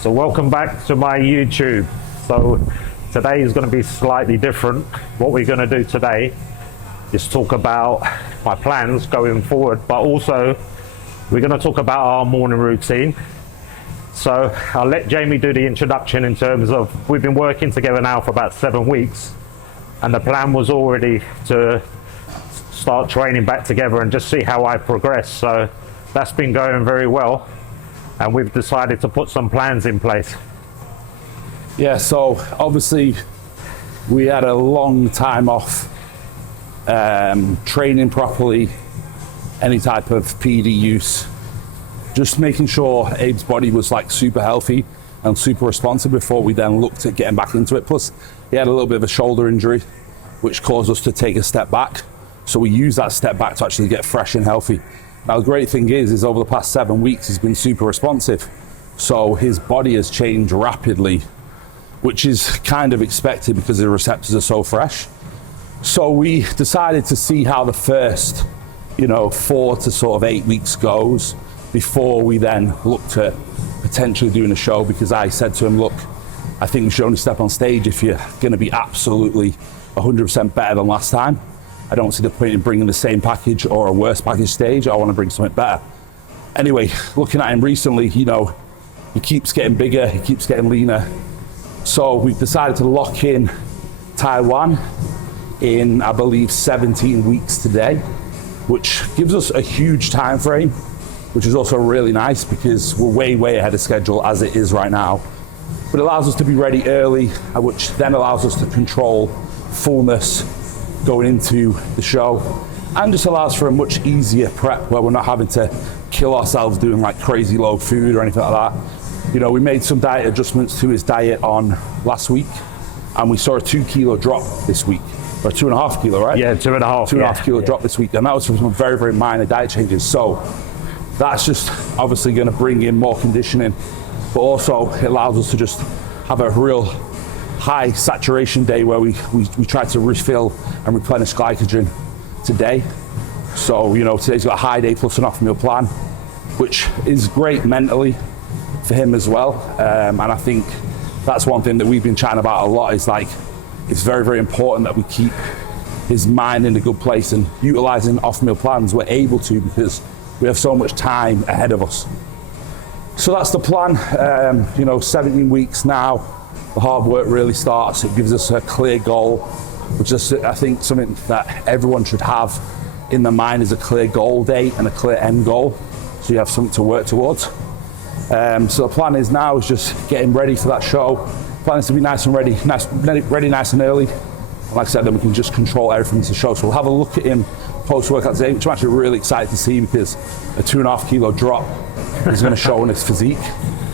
So welcome back to my YouTube. So today is going to be slightly different. What we're going to do today is talk about my plans going forward, but also we're going to talk about our morning routine. So I'll let Jamie do the introduction in terms of we've been working together now for about 7 weeks, and the plan was already to start training back together and just see how I progress. So that's been going very well, and we've decided to put some plans in place. Yeah, so obviously we had a long time off training properly, any type of PD use, just making sure Abe's body was like super healthy and super responsive before we then looked at getting back into it. Plus he had a little bit of a shoulder injury which caused us to take a step back, so we used that step back to actually get fresh and healthy. Now the great thing is over the past 7 weeks he's been super responsive, so his body has changed rapidly, which is kind of expected because the receptors are so fresh. So we decided to see how the first 4 to sort of 8 weeks goes before we then looked at potentially doing a show, because I said to him, look, I think we should only step on stage if you're going to be absolutely 100% better than last time. I don't see the point in bringing the same package or a worse package stage. I want to bring something better. Anyway, looking at him recently, he keeps getting bigger, he keeps getting leaner. So we've decided to lock in Taiwan in, I believe, 17 weeks today, which gives us a huge time frame, which is also really nice because we're way ahead of schedule as it is right now. But it allows us to be ready early, which then allows us to control fullness going into the show, and just allows for a much easier prep where we're not having to kill ourselves doing like crazy low food or anything like that. We made some diet adjustments to his diet on last week, and we saw a 2 kilo drop this week, or 2.5 kilo, right? Yeah, 2.5. 2.5 kilo drop this week, and that was from some very minor diet changes. So that's just obviously going to bring in more conditioning, but also it allows us to just have a real high saturation day where we try to refill and replenish glycogen today. So today's got a high day plus an off meal plan, which is great mentally for him as well. And I think that's one thing that we've been chatting about a lot, is like it's very important that we keep his mind in a good place, and utilizing off meal plans we're able to because we have so much time ahead of us. So that's the plan. 17 weeks now, the hard work really starts. It gives us a clear goal, which is, I think, something that everyone should have in their mind, is a clear goal date and a clear end goal, so you have something to work towards. So the plan is now is just getting ready for that show. The plan is to be nice and ready nice and early. And like I said, then we can just control everything to the show. So we'll have a look at him post-workout today, which I'm actually really excited to see, because a 2.5 kilo drop is going to show in his physique.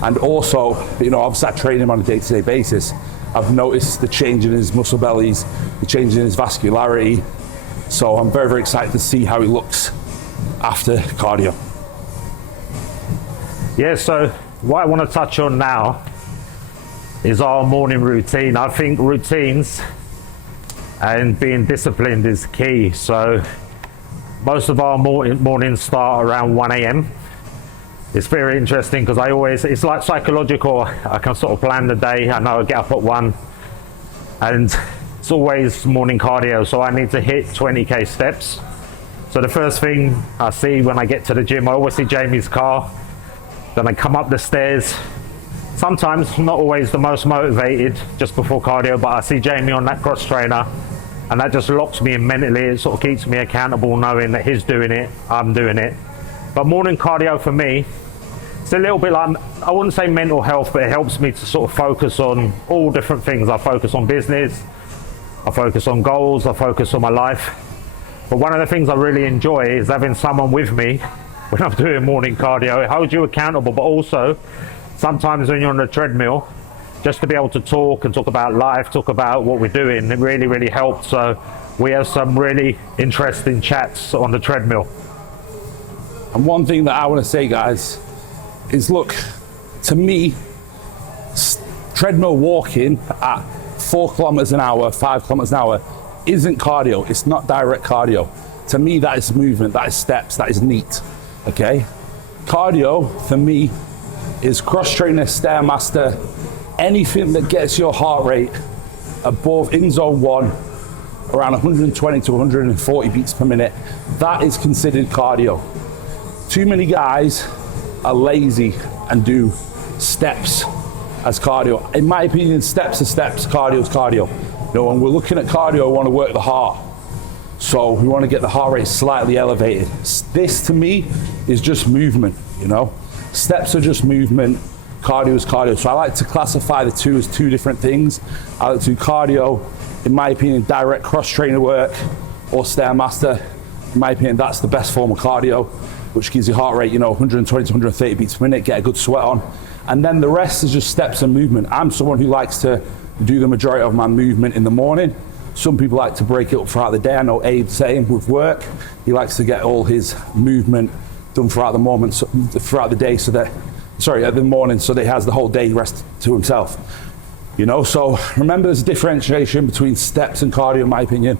And also, obviously I train him on a day-to-day basis. I've noticed the change in his muscle bellies, the change in his vascularity. So I'm very excited to see how he looks after cardio. Yeah, so what I want to touch on now is our morning routine. I think routines and being disciplined is key. So most of our mornings start around 1 a.m. It's very interesting because it's like psychological. I can sort of plan the day. I know I get up at 1, and it's always morning cardio. So I need to hit 20k steps. So the first thing I see when I get to the gym, I always see Jamie's car. Then I come up the stairs. Sometimes not always the most motivated just before cardio, but I see Jamie on that cross trainer, and that just locks me in mentally. It sort of keeps me accountable, knowing that he's doing it, I'm doing it. But morning cardio for me, it's a little bit like, I wouldn't say mental health, but it helps me to sort of focus on all different things. I focus on business, I focus on goals, I focus on my life. But one of the things I really enjoy is having someone with me when I'm doing morning cardio. It holds you accountable, but also sometimes when you're on the treadmill, just to be able to talk about life, talk about what we're doing, it really helps. So we have some really interesting chats on the treadmill. And one thing that I want to say, guys, is look, to me, treadmill walking at 4 kilometers an hour, 5 kilometers an hour isn't cardio. It's not direct cardio. To me, that is movement, that is steps, that is neat. Okay? Cardio, for me, is cross-trainer, stairmaster, anything that gets your heart rate above, in zone 1, around 120 to 140 beats per minute. That is considered cardio. Too many guys are lazy and do steps as cardio. In my opinion, steps are steps, cardio is cardio. You know, when we're looking at cardio, we want to work the heart. So we want to get the heart rate slightly elevated. This to me is just movement, you know. Steps are just movement, cardio is cardio. So I like to classify the two as two different things. I like to do cardio, in my opinion, direct cross-trainer work or stairmaster. In my opinion, that's the best form of cardio, which gives your heart rate, you know, 120 to 130 beats per minute, get a good sweat on. And then the rest is just steps and movement. I'm someone who likes to do the majority of my movement in the morning. Some people like to break it up throughout the day. I know Abe's same with work. He likes to get all his movement done throughout the morning, throughout the day, so that, at the morning, so that he has the whole day rest to himself. You know, so remember there's a differentiation between steps and cardio, in my opinion.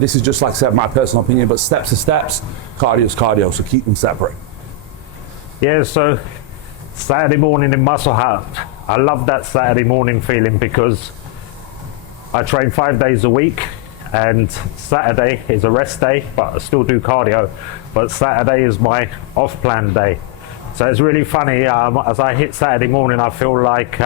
This is just, like I said, my personal opinion, but steps are steps, cardio is cardio, so keep them separate. Yeah, so Saturday morning in Muscle Hut, I love that Saturday morning feeling because I train 5 days a week and Saturday is a rest day, but I still do cardio. But Saturday is my off-plan day. So it's really funny, as I hit Saturday morning, I feel like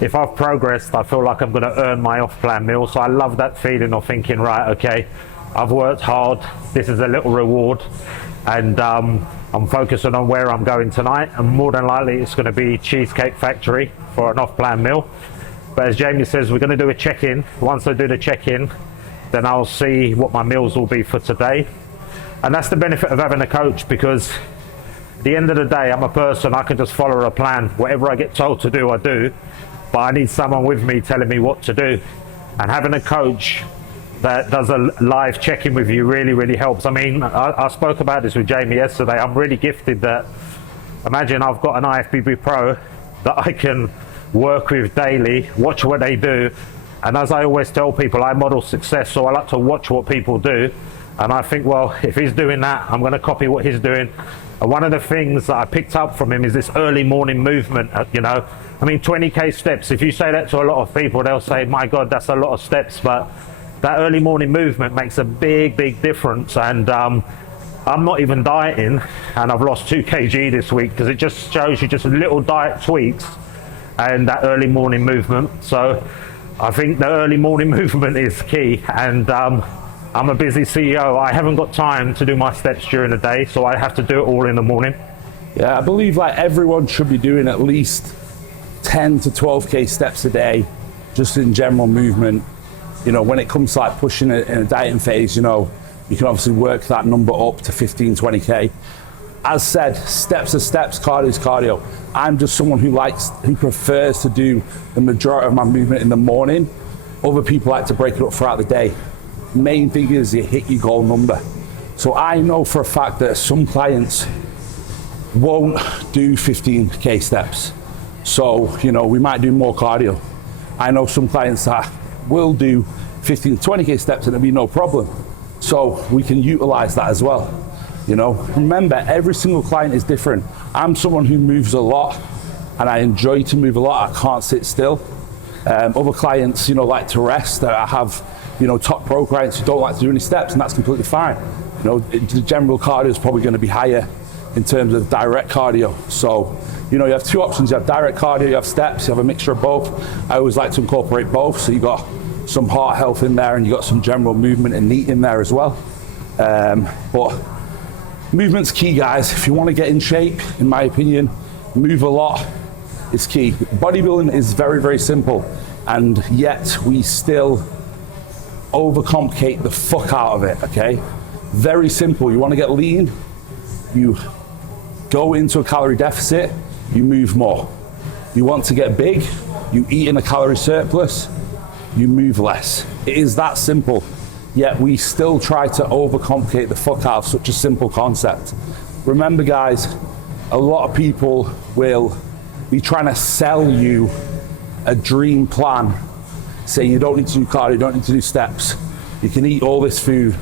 if I've progressed, I feel like I'm going to earn my off-plan meal. So I love that feeling of thinking, right, okay, I've worked hard, this is a little reward, and I'm focusing on where I'm going tonight, and more than likely it's going to be Cheesecake Factory for an off-plan meal. But as Jamie says, we're going to do a check-in. Once I do the check-in, then I'll see what my meals will be for today. And that's the benefit of having a coach, because at the end of the day, I'm a person, I can just follow a plan. Whatever I get told to do, I do. But I need someone with me telling me what to do. And having a coach that does a live check-in with you really, really helps. I mean, I spoke about this with Jamie yesterday. I'm really gifted that, imagine I've got an IFBB Pro that I can work with daily, watch what they do. And as I always tell people, I model success, so I like to watch what people do. And I think, well, if he's doing that, I'm going to copy what he's doing. And one of the things that I picked up from him is this early morning movement, you know. I mean, 20K steps, if you say that to a lot of people, they'll say, my God, that's a lot of steps. But that early morning movement makes a big, big difference. And I'm not even dieting, and I've lost 2 kg this week, because it just shows you just little diet tweaks and that early morning movement. So I think the early morning movement is key. And I'm a busy CEO. I haven't got time to do my steps during the day, so I have to do it all in the morning. Yeah, I believe like everyone should be doing at least 10 to 12K steps a day, just in general movement. You know, when it comes to like pushing it in a dieting phase, you know, you can obviously work that number up to 15, 20K. As said, steps are steps, cardio is cardio. I'm just someone who prefers to do the majority of my movement in the morning. Other people like to break it up throughout the day. Main thing is you hit your goal number. So I know for a fact that some clients won't do 15K steps. So, you know, we might do more cardio. I know some clients that will do 15, 20K steps and it'll be no problem. So we can utilize that as well. You know, remember, every single client is different. I'm someone who moves a lot and I enjoy to move a lot. I can't sit still. Other clients, you know, like to rest. I have, you know, top pro clients who don't like to do any steps, and that's completely fine. You know, the general cardio is probably going to be higher in terms of direct cardio. So, you know, you have two options. You have direct cardio, you have steps, you have a mixture of both. I always like to incorporate both. So you got some heart health in there and you got some general movement and neat in there as well. But movement's key, guys. If you want to get in shape, in my opinion, move a lot is key. Bodybuilding is very, very simple, and yet we still overcomplicate the fuck out of it, okay? Very simple. You want to get lean, you go into a calorie deficit, you move more. You want to get big, you eat in a calorie surplus, you move less. It is that simple. Yet we still try to overcomplicate the fuck out of such a simple concept. Remember, guys, a lot of people will be trying to sell you a dream plan. Say you don't need to do cardio, you don't need to do steps. You can eat all this food.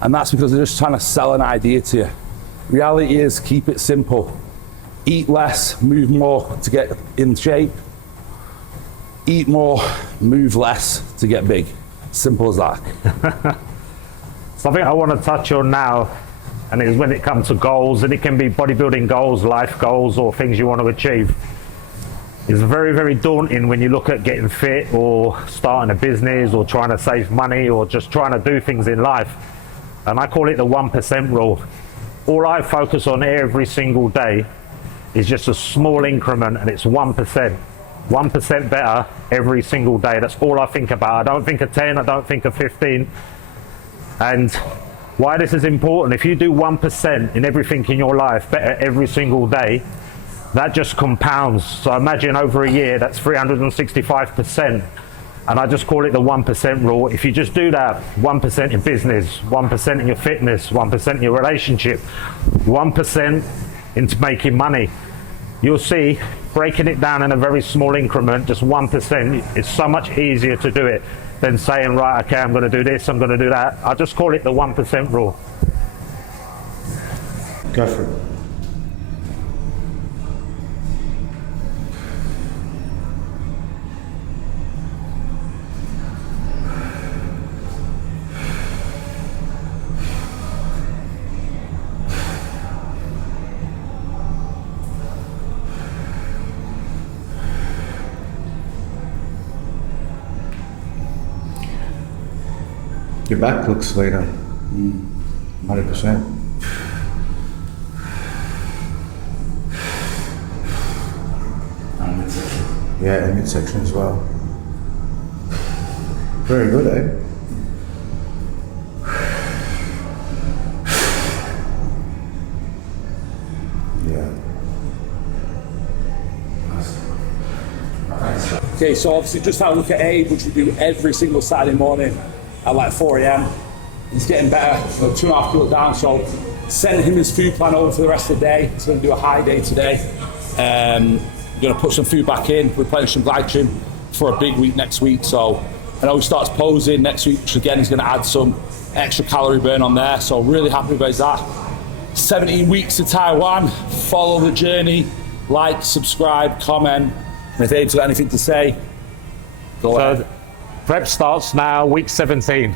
And that's because they're just trying to sell an idea to you. Reality is, keep it simple. Eat less, move more to get in shape. Eat more, move less to get big. Simple as that. Something I want to touch on now, and is when it comes to goals, and it can be bodybuilding goals, life goals, or things you want to achieve. It's very, very daunting when you look at getting fit or starting a business or trying to save money or just trying to do things in life. And I call it the 1% rule. All I focus on every single day is just a small increment, and it's 1%. 1% better every single day. That's all I think about. I don't think of 10, I don't think of 15. And why this is important, if you do 1% in everything in your life better every single day, that just compounds. So imagine over a year, that's 365%. And I just call it the 1% rule. If you just do that, 1% in business, 1% in your fitness, 1% in your relationship, 1% into making money, you'll see, breaking it down in a very small increment, just 1%, it's so much easier to do it than saying, right, okay, I'm going to do this, I'm going to do that. I just call it the 1% rule. Go for it. Your back looks sweeter. 100%. Yeah, and midsection as well. Very good, eh? Yeah. Okay, so obviously just had a look at Abe, which we do every single Saturday morning at like 4 a.m. He's getting better, 2.5 kilos down, so sending him his food plan over for the rest of the day. He's going to do a high day today. We're going to put some food back in, replenish some glycogen for a big week next week. So I know he starts posing next week, which again is going to add some extra calorie burn on there. So really happy about that. 17 weeks to Taiwan. Follow the journey. Like, subscribe, comment. And if Abe's got anything to say, go ahead. Prep starts now, week 17.